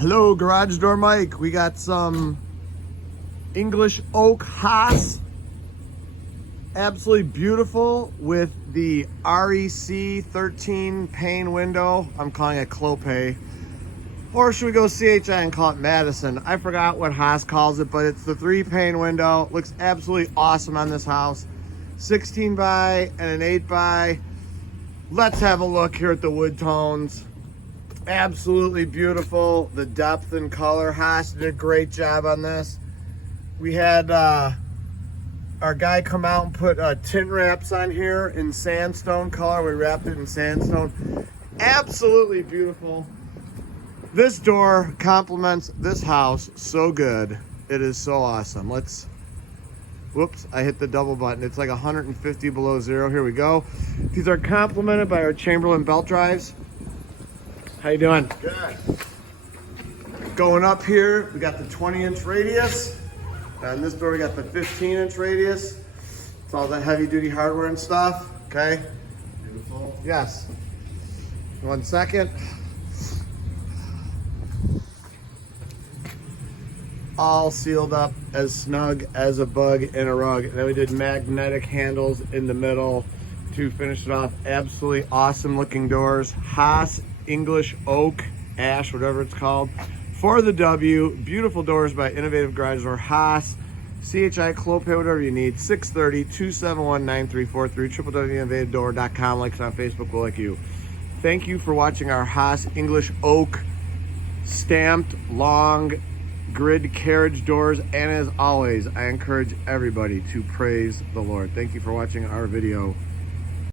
Hello, Garage Door Mike. We got some English oak Haas. Absolutely beautiful with the REC 13 pane window. I'm calling it Clope. Or should we go CHI and call it Madison? I forgot what Haas calls it, but it's the 3-pane window. Looks absolutely awesome on this house. 16 by and an 8 by. Let's have a look here at the wood tones. Absolutely beautiful. The depth and color. Haas did a great job on this. We had our guy come out and put tint wraps on here in sandstone color. We wrapped it in sandstone. Absolutely beautiful. This door complements this house so good. It is so awesome. Whoops, I hit the double button. It's like 150 below zero. Here we go. These are complemented by our Chamberlain belt drives. How you doing? Good. Going up here, we got the 20-inch radius. On this door, we got the 15-inch radius. It's all that heavy-duty hardware and stuff. Okay. Beautiful. Yes. 1 second. All sealed up as snug as a bug in a rug. And then we did magnetic handles in the middle to finish it off. Absolutely awesome looking doors. Haas English oak, ash, whatever it's called, for the W. Beautiful doors by Innovative Garage Door Haas. CHI, Clope, whatever you need. 630-271-9343. www.innovativedoor.com. Like us on Facebook. We'll like you. Thank you for watching our Haas English oak stamped long grid carriage doors. And as always, I encourage everybody to praise the Lord. Thank you for watching our video.